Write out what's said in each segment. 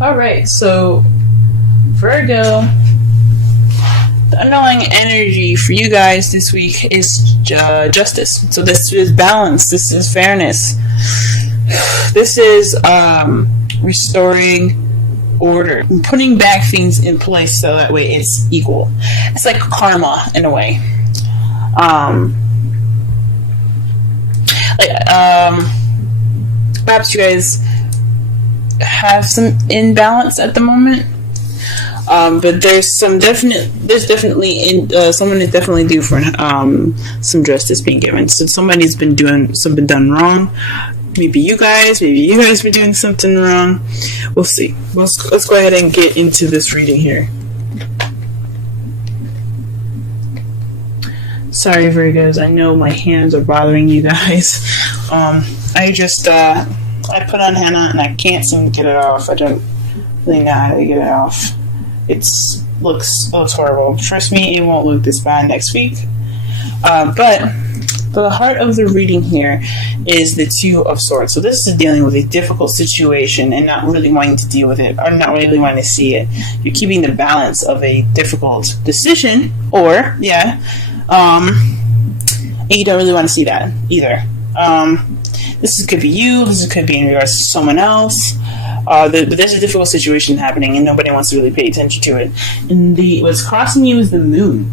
Alright, so Virgo, the underlying energy for you guys this week is justice. So this is balance, this is fairness, this is restoring order, putting back things in place so that way it's equal. It's like karma in a way. Perhaps you guys have some imbalance at the moment, but there's definitely someone is definitely due for some justice being given. So somebody's been doing something done wrong. Maybe you guys been doing something wrong. We'll see. Let's go ahead and get into this reading here. Sorry, Virgos. I know my hands are bothering you guys. I put on henna and I can't seem to get it off. I don't really know how to get it off. It looks horrible. Trust me, it won't look this bad next week. But the heart of the reading here is the Two of Swords. So this is dealing with a difficult situation and not really wanting to deal with it, or not really wanting to see it. You're keeping the balance of a difficult decision, or and you don't really want to see that either. This could be you. This could be in regards to someone else. But there's a difficult situation happening, and nobody wants to really pay attention to it. And what's crossing you is the moon.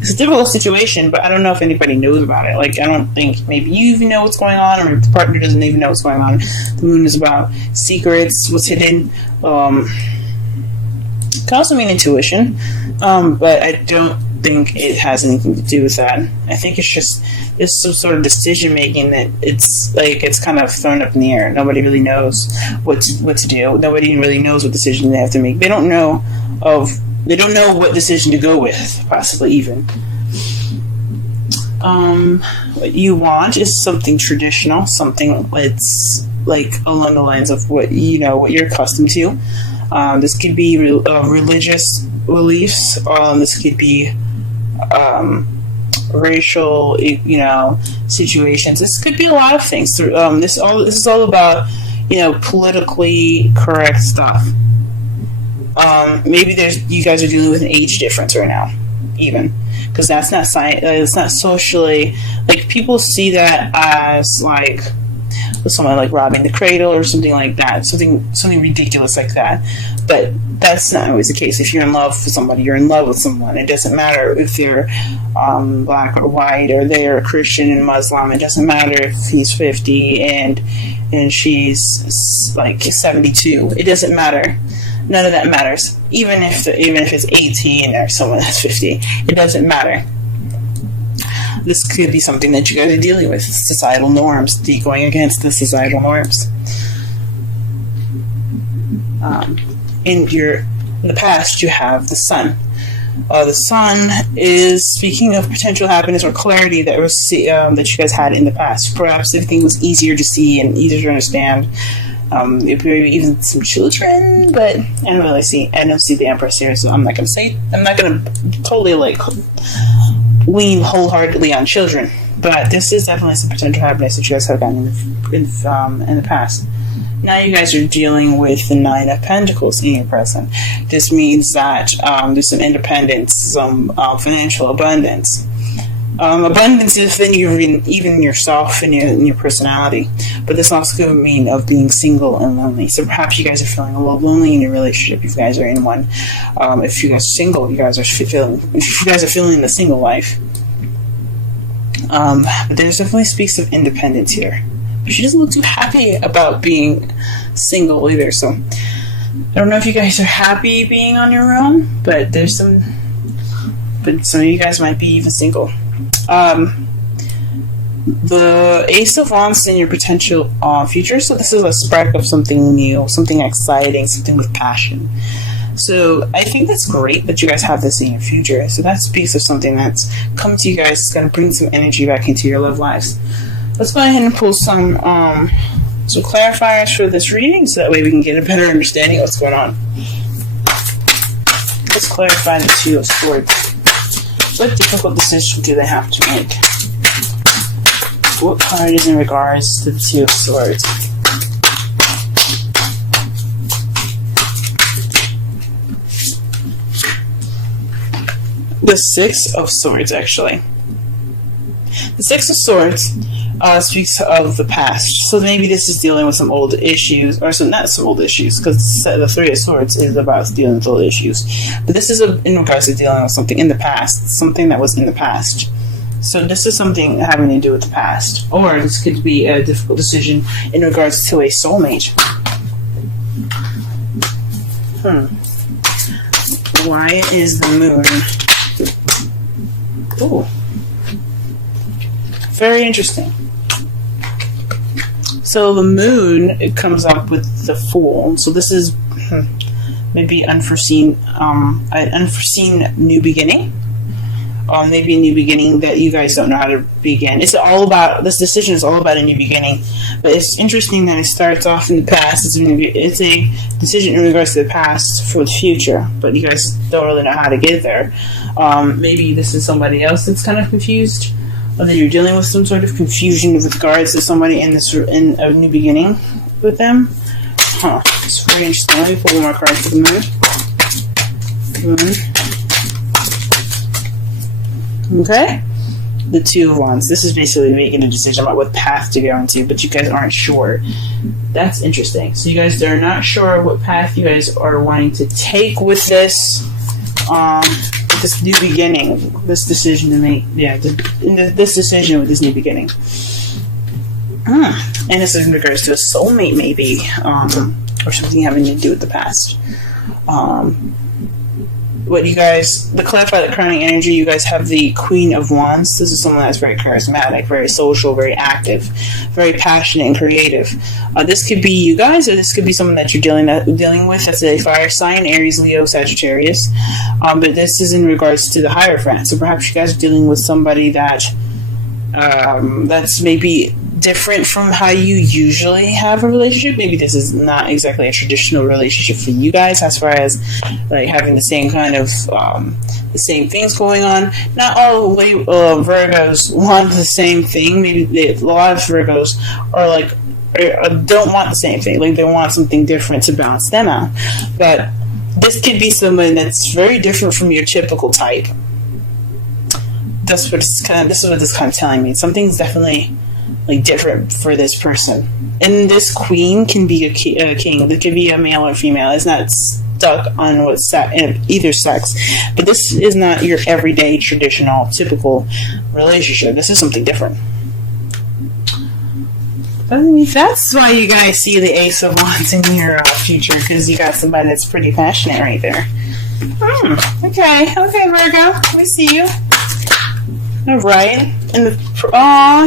It's a difficult situation, but I don't know if anybody knows about it. Like, I don't think maybe you even know what's going on, or the partner doesn't even know what's going on. The moon is about secrets, what's hidden. It can also mean intuition, but I don't think it has anything to do with that. I think it's some sort of decision making that it's kind of thrown up in the air. Nobody really knows what to do. Nobody really knows what decision they have to make. They don't know what decision to go with, possibly even. What you want is something traditional, something that's like along the lines of what you're accustomed to. This could be religious beliefs. This could be racial, situations. This could be a lot of things. This is all about, politically correct stuff. Maybe you guys are dealing with an age difference right now, even, because that's not it's not socially, like, people see that as like someone like robbing the cradle or something like that, something ridiculous like that. But that's not always the case. If you're in love with somebody, you're in love with someone. It doesn't matter if they're black or white, or they're Christian and Muslim. It doesn't matter if he's 50 and she's like 72. It doesn't matter. None of that matters. Even if it's 18 or someone that's 50, it doesn't matter. This could be something that you guys are dealing with, societal norms, going against the societal norms. In the past, you have the Sun. The Sun is speaking of potential happiness or clarity that you guys had in the past. Perhaps everything was easier to see and easier to understand. Maybe even some children, but I don't see the Empress here, so I'm not gonna totally lean wholeheartedly on children. But this is definitely some potential happiness that you guys have gotten in the past. Now you guys are dealing with the Nine of Pentacles in your present. This means that there's some independence, some financial abundance. Abundance within even yourself and your personality. But this also could mean of being single and lonely. So perhaps you guys are feeling a little lonely in your relationship if you guys are in one. If you guys are single, if you guys are feeling the single life. But there's definitely speaks of independence here. But she doesn't look too happy about being single either. So I don't know if you guys are happy being on your own, but some of you guys might be even single. The Ace of Wands in your potential future. So this is a spark of something new, something exciting, something with passion. So I think that's great that you guys have this in your future. So that speaks of something that's coming to you guys. It's going to bring some energy back into your love lives. Let's go ahead and pull some clarifiers for this reading, so that way we can get a better understanding of what's going on. Let's clarify the Two of Swords. What difficult decision do they have to make? What card is in regards to the Two of Swords? The Six of Swords, actually. The Six of Swords speaks of the past. So maybe this is dealing with some old issues, or not some old issues, because the Three of Swords is about dealing with old issues. But this is in regards to dealing with something in the past, something that was in the past. So this is something having to do with the past. Or this could be a difficult decision in regards to a soulmate. Why is the moon? Ooh. Very interesting. So the moon, it comes up with the Fool. So this is maybe unforeseen, an unforeseen new beginning. Maybe a new beginning that you guys don't know how to begin. It's all about, this decision is all about a new beginning. But it's interesting that it starts off in the past. It's a decision in regards to the past for the future. But you guys don't really know how to get there. Maybe this is somebody else that's kind of confused. Or that you're dealing with some sort of confusion with regards to somebody in a new beginning with them. It's very interesting. Let me pull one more card for the moon. Okay. The Two of Wands. This is basically making a decision about what path to go into, but you guys aren't sure. That's interesting. So you guys are not sure what path you guys are wanting to take with this. This new beginning, this decision to make, this decision with this new beginning. And this is in regards to a soulmate, maybe, or something having to do with the past. What you guys, the clarify the crowning energy, you guys have the Queen of Wands. This is someone that's very charismatic, very social, very active, very passionate and creative. This could be you guys, or this could be someone that you're dealing with as a fire sign, Aries, Leo, Sagittarius. But this is in regards to the Hierophant. So perhaps you guys are dealing with somebody that that's maybe different from how you usually have a relationship. Maybe this is not exactly a traditional relationship for you guys, as far as like having the same kind of the same things going on. Not all Virgos want the same thing. Maybe a lot of Virgos are like don't want the same thing. Like they want something different to balance them out. But this could be someone that's very different from your typical type. This is what this is kind of telling me. Something's definitely like different for this person. And this queen can be a king. It could be a male or female. It's not stuck on either sex. But this is not your everyday, traditional, typical relationship. This is something different. That's why you guys see the Ace of Wands in your future, because you got somebody that's pretty passionate right there. Okay, Virgo, we see you. All right, and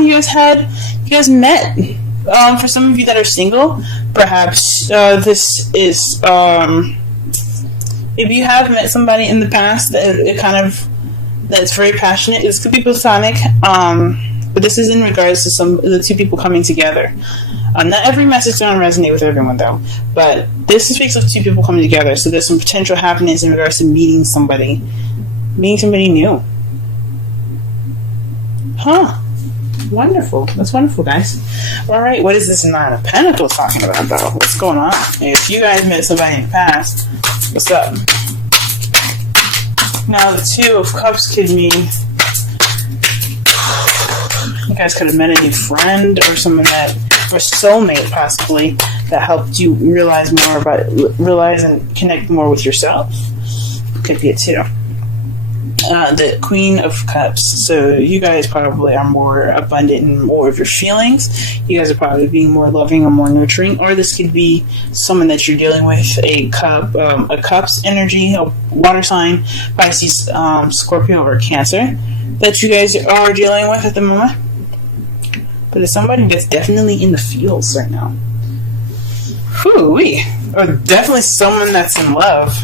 you guys met. For some of you that are single, perhaps this is if you have met somebody in the past that's very passionate. This could be platonic, but this is in regards to the two people coming together. Not every message don't resonate with everyone though, but this speaks of two people coming together. So there's some potential happiness in regards to meeting somebody new. Wonderful. That's wonderful, guys. Alright, what is this Nine of Pentacles talking about, though? What's going on? If you guys met somebody in the past, what's up? Now, the Two of Cups could mean you guys could have met a new friend or someone or soulmate, possibly, that helped you realize and connect more with yourself. Could be it, too. The Queen of Cups. So you guys probably are more abundant in more of your feelings. You guys are probably being more loving or more nurturing. Or this could be someone that you're dealing with, a Cups energy, a water sign, Pisces, Scorpio, or Cancer that you guys are dealing with at the moment. But it's somebody that's definitely in the feels right now. Whoo-wee. Or definitely someone that's in love.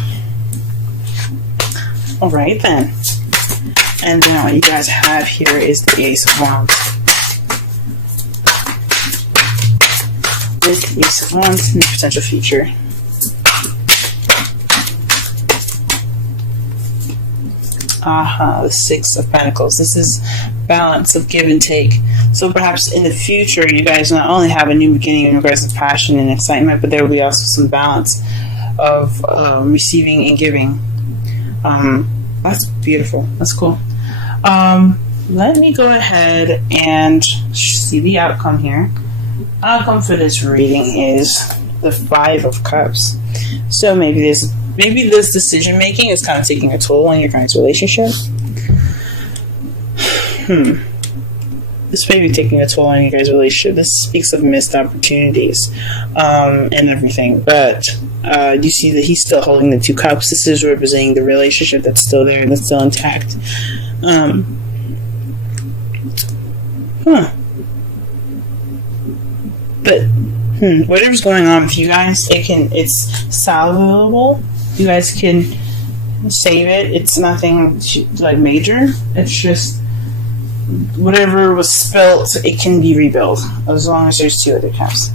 Alright then. And then what you guys have here is the Ace of Wands. With the Ace of Wands in the potential future. The Six of Pentacles. This is balance of give and take. So perhaps in the future, you guys not only have a new beginning in regards to passion and excitement, but there will be also some balance of receiving and giving. That's beautiful. That's cool. Let me go ahead and see the outcome here. Outcome for this reading is the Five of Cups. So maybe this decision making is kind of taking a toll on your guys' relationship. This may be taking a toll on you guys' relationship. This speaks of missed opportunities and everything. But you see that he's still holding the Two Cups. This is representing the relationship that's still there, that's still intact. But whatever's going on with you guys, it's salvable. You guys can save it. It's nothing like major. It's just whatever was spilt, it can be rebuilt as long as there's two other cups.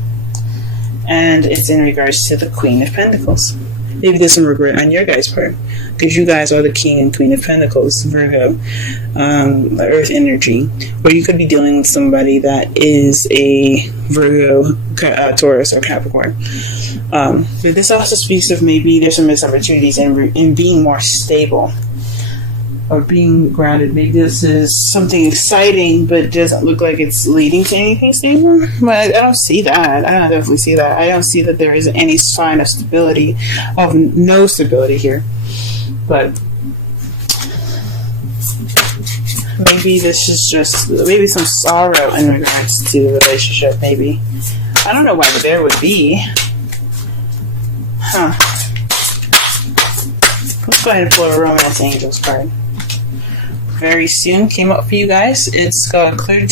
And it's in regards to the Queen of Pentacles. Maybe there's some regret on your guys' part, because you guys are the King and Queen of Pentacles, Virgo, the Earth energy. Or you could be dealing with somebody that is a Virgo, Taurus, or Capricorn. But this also speaks of maybe there's some missed opportunities in being more stable or being grounded. Maybe this is something exciting, but it doesn't look like it's leading to anything stable. But I don't see that. I don't definitely see that. I don't see that there is any sign of stability, of no stability here. But maybe this is just maybe some sorrow in regards to the relationship. Maybe I don't know why there would be. Let's go ahead and pull a Romance Angels card. Very soon came up for you guys. It's clearly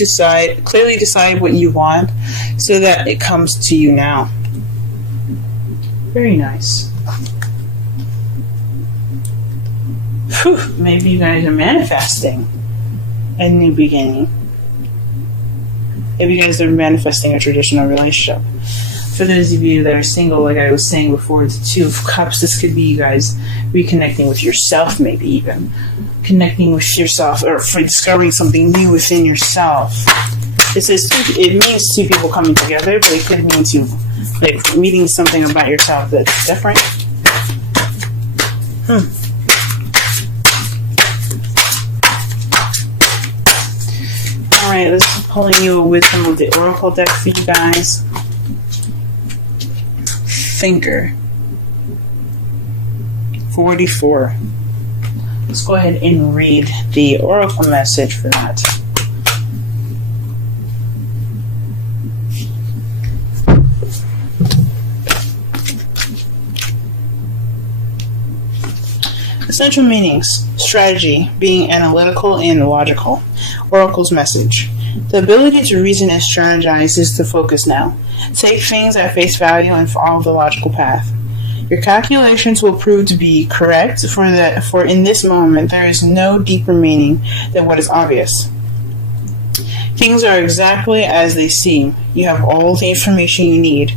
decide what you want so that it comes to you now. Very nice. Whew, maybe you guys are manifesting a new beginning. Maybe you guys are manifesting a traditional relationship. For those of you that are single, like I was saying before, the Two of Cups, this could be you guys reconnecting with yourself, maybe even connecting with yourself, or for discovering something new within yourself. It means two people coming together, but it could mean like meeting something about yourself that's different. Alright, let's pulling you a wisdom of the Oracle deck for you guys. Thinker 44. Let's go ahead and read the Oracle message for that. Essential meanings: strategy, being analytical and logical. Oracle's message: the ability to reason and strategize is the focus now. Take things at face value and follow the logical path. Your calculations will prove to be correct, for in this moment there is no deeper meaning than what is obvious. Things are exactly as they seem. You have all the information you need.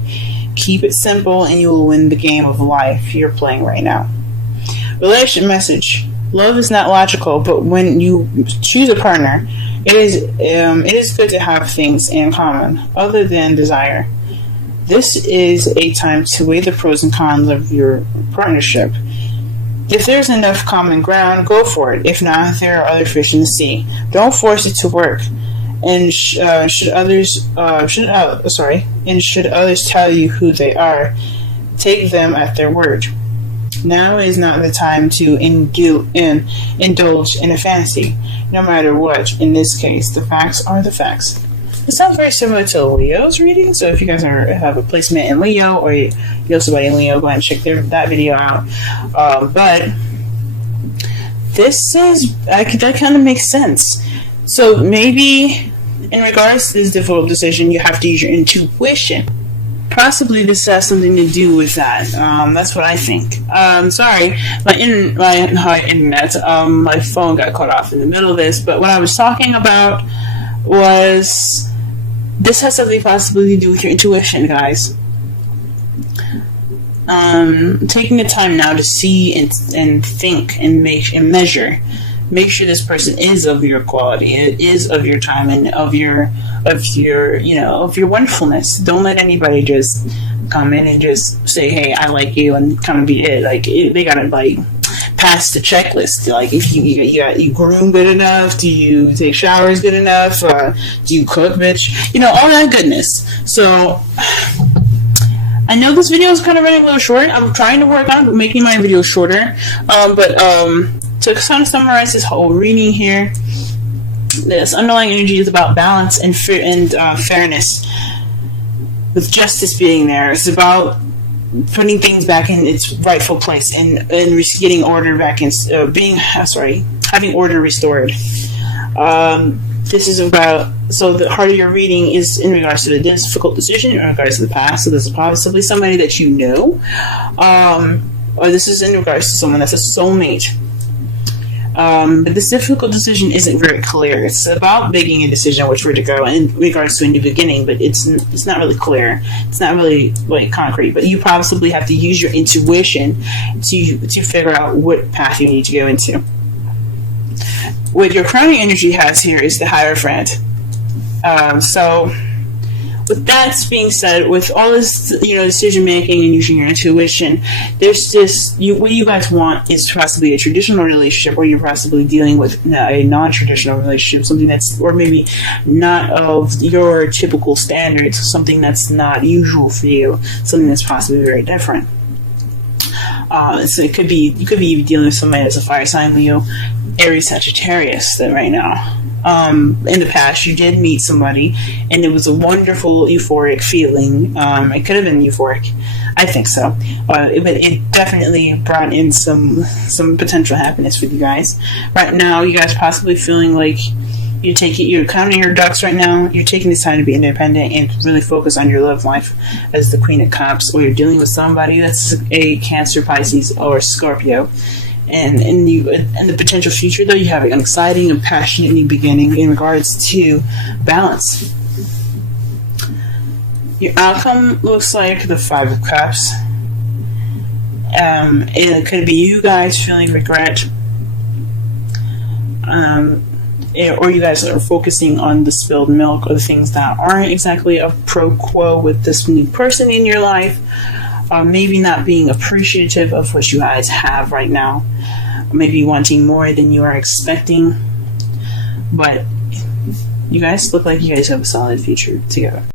Keep it simple and you will win the game of life you're playing right now. Relationship message: love is not logical, but when you choose a partner, it is good to have things in common other than desire. This is a time to weigh the pros and cons of your partnership. If there's enough common ground, go for it. If not, there are other fish in the sea. Don't force it to work. And should others tell you who they are, take them at their word. Now is not the time to indulge in a fantasy, no matter what. In this case, the facts are the facts. It sounds very similar to Leo's reading, so if you guys have a placement in Leo, or you know somebody in Leo, go ahead and check that video out. But this says, that kind of makes sense. So maybe in regards to this difficult decision, you have to use your intuition. Possibly this has something to do with that. That's what I think. Sorry, my internet, my phone got cut off in the middle of this, but what I was talking about was this has something possibly to do with your intuition, guys. Taking the time now to see and think and measure. Make sure this person is of your quality, it is of your time, and of your wonderfulness. Don't let anybody just come in and just say, "Hey, I like you," and kind of be it. Like they gotta pass the checklist. Like, if you groom good enough, do you take showers good enough, do you cook, bitch? You know, all that goodness. So I know this video is kind of running a little short. I'm trying to work on making my video shorter, but to kind of summarize this whole reading here, this underlying energy is about balance and fairness, with justice being there. It's about putting things back in its rightful place and getting order back in, having order restored. This is about, so the heart of your reading is in regards to the difficult decision, in regards to the past. So this is possibly somebody that you know, or this is in regards to someone that's a soulmate. But this difficult decision isn't very clear. It's about making a decision which way to go in regards to a new beginning, but it's not really clear. It's not really like concrete. But you possibly have to use your intuition to figure out what path you need to go into. What your crowning energy has here is the Hierophant. So with that being said, with all this, decision making and using your intuition, there's this, what you guys want is possibly a traditional relationship, or you're possibly dealing with a non-traditional relationship, something that's, or maybe not of your typical standards, something that's not usual for you, something that's possibly very different. So you could be dealing with somebody that's a fire sign, Leo, Aries, Sagittarius, that right now. In the past, you did meet somebody, and it was a wonderful, euphoric feeling. It could have been euphoric, I think so. But it definitely brought in some potential happiness for you guys. Right now, you guys possibly feeling like you're counting your ducks right now. You're taking this time to be independent and really focus on your love life as the Queen of Cups, or you're dealing with somebody that's a Cancer, Pisces, or Scorpio. And in the potential future, though, you have an exciting and passionate new beginning in regards to balance. Your outcome looks like the Five of Cups. And it could be you guys feeling regret. Or you guys are focusing on the spilled milk, or the things that aren't exactly a pro quo with this new person in your life. Maybe not being appreciative of what you guys have right now. Maybe wanting more than you are expecting. But you guys look like you guys have a solid future together.